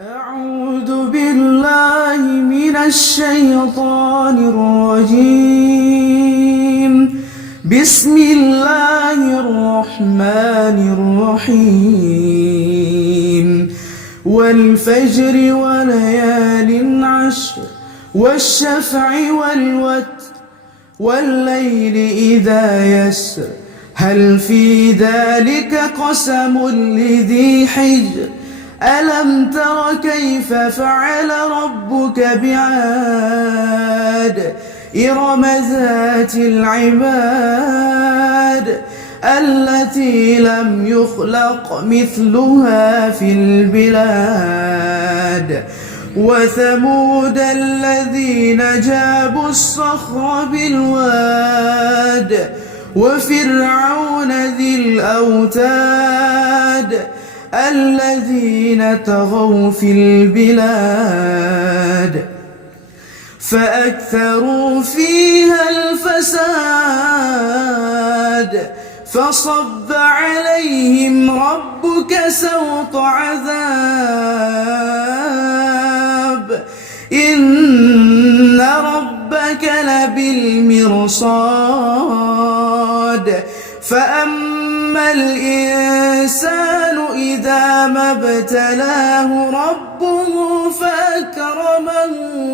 أعوذ بالله من الشيطان الرجيم. بسم الله الرحمن الرحيم. والفجر وليال عشر والشفع والوتر والليل إذا يسر هل في ذلك قسم لذي حجر ألم تر كيف فعل ربك بعاد إرم ذات العماد التي لم يخلق مثلها في البلاد وثمود الذين جابوا الصخر بالواد وفرعون ذي الأوتاد الذين طغوا في البلاد فأكثروا فيها الفساد فصب عليهم ربك سوط عذاب إن ربك لبالمرصاد فأما الإنسان إذا ما ابتلاه ربه فأكرمه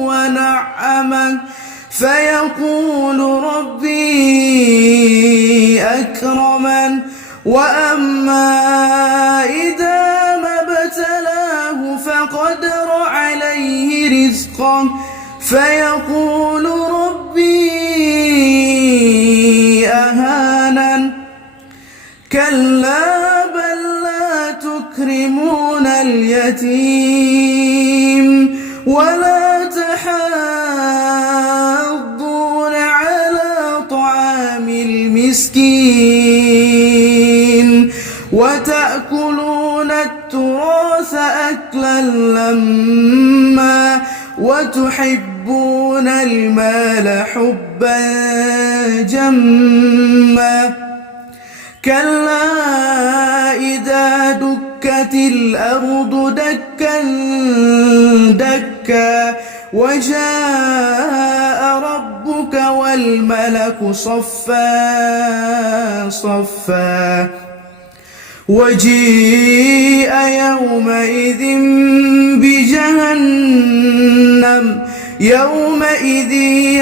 ونعمه فيقول ربي أكرمن وأما إذا ما ابتلاه فقدر عليه رزقه فيقول ربي أهانن كلا بل لا تكرمون اليتيم ولا تحاضون على طعام المسكين وتأكلون التراث أكلا لما وتحبون المال حبا جما كلا إذا دكت الأرض دكا دكا وجاء ربك والملك صفا صفا وجيء يومئذ بجهنم يومئذ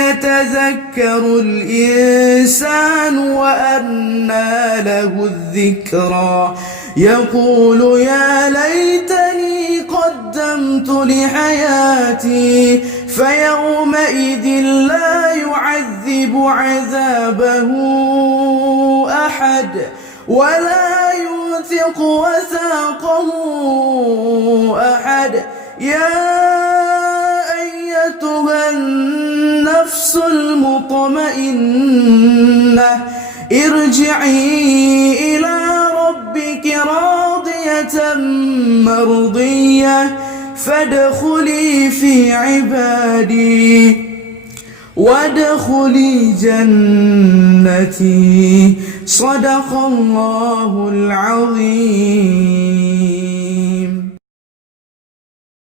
يتذكر الإنسان وأنى له الذكرى يقول يا ليتني قدمت لحياتي فيومئذ لا يعذب عذابه أحد ولا يوثق وثاقه أحد يا أيتها النفس المطمئنة ارجعي إلى ربك راضية مرضية فادخلي في عبادي وادخلي جنتي صدق الله العظيم.